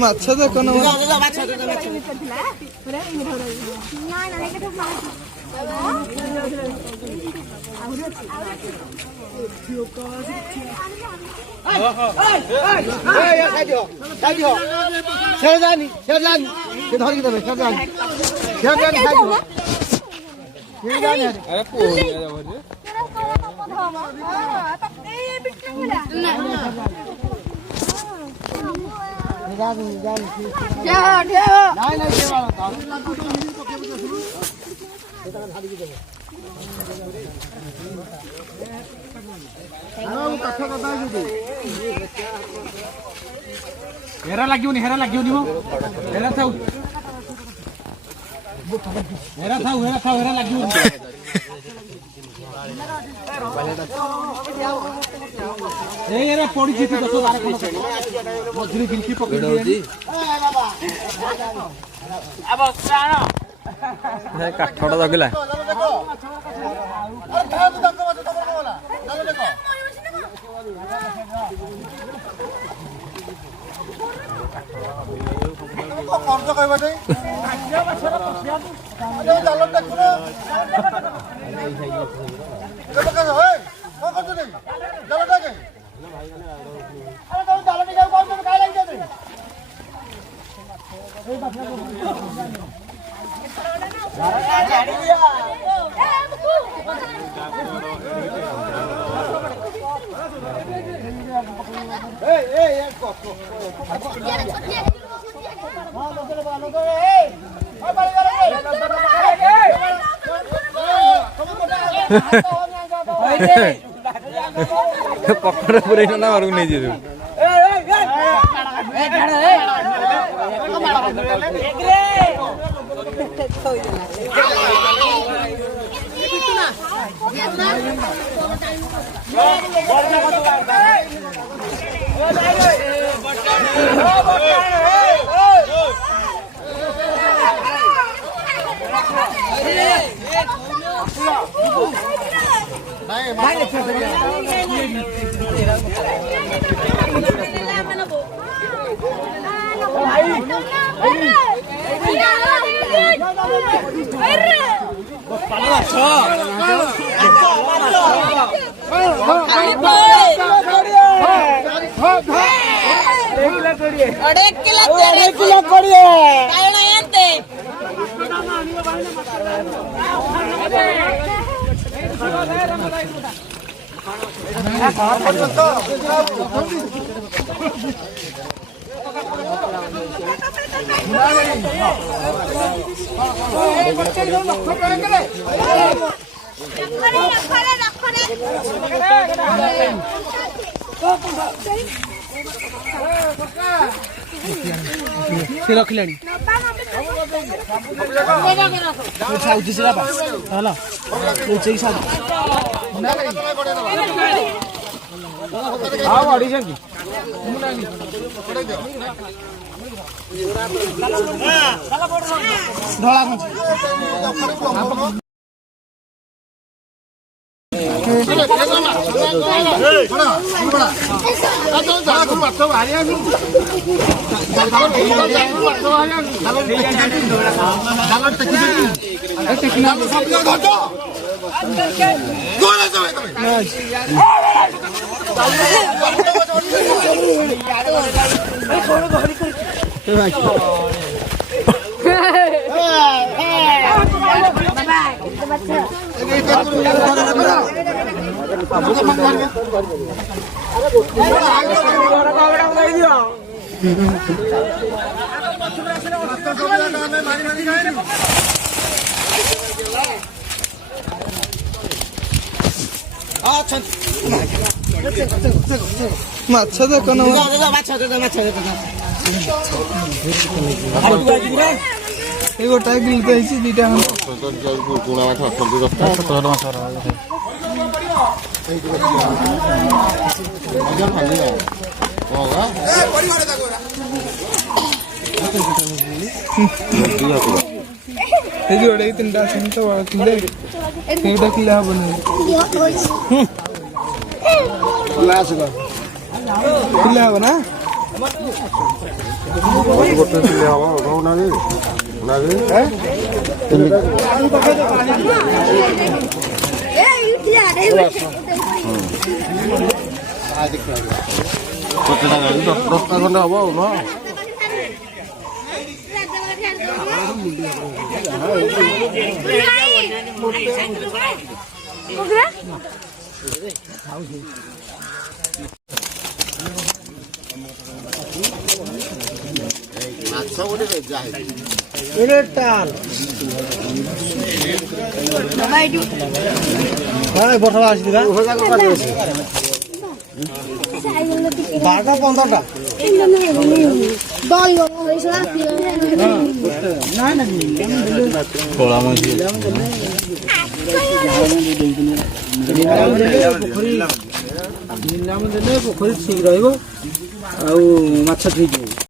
ମାଛ ଦେଖ ନା हेरा लगी हेरा लगी हेरा था हेरा था हेरा लगी एरा पड़ी थी 10 12 मजूरी गिनती पकड़ दी अब सारा हे काठड़ा दगला कर्ज कहबा दे जाल देखुन पकड़ पूरे ना मारू नहीं जी रखिलानी ମାଛ ଦେଖ ନା ଏ ଗୋଟାଏ ଗିଲତ ହେଇଛି ଦିଟା ଗୁଣା ମାଛ ଅଛନ୍ତି 3ଟା ଅଛନ୍ତି ତ କିଲେ 3ଟା କିଲେ ହବନି। କିଲେ ହବ ନା? ଗୋଟେ କିଲେ ହବ କହୁନାହାନ୍ତି ଦଶଟା ଖଣ୍ଡେ ହବ ଆଉ ନୁହଁ ମାଛ ଗୋଟେ ଭେଜା ହେଇଛି ବର୍ଷ ଆସିଥିଲା 12-15ଟା ପୋଖରୀ ଠିକ ରହିବ ଆଉ ମାଛ ଠିକ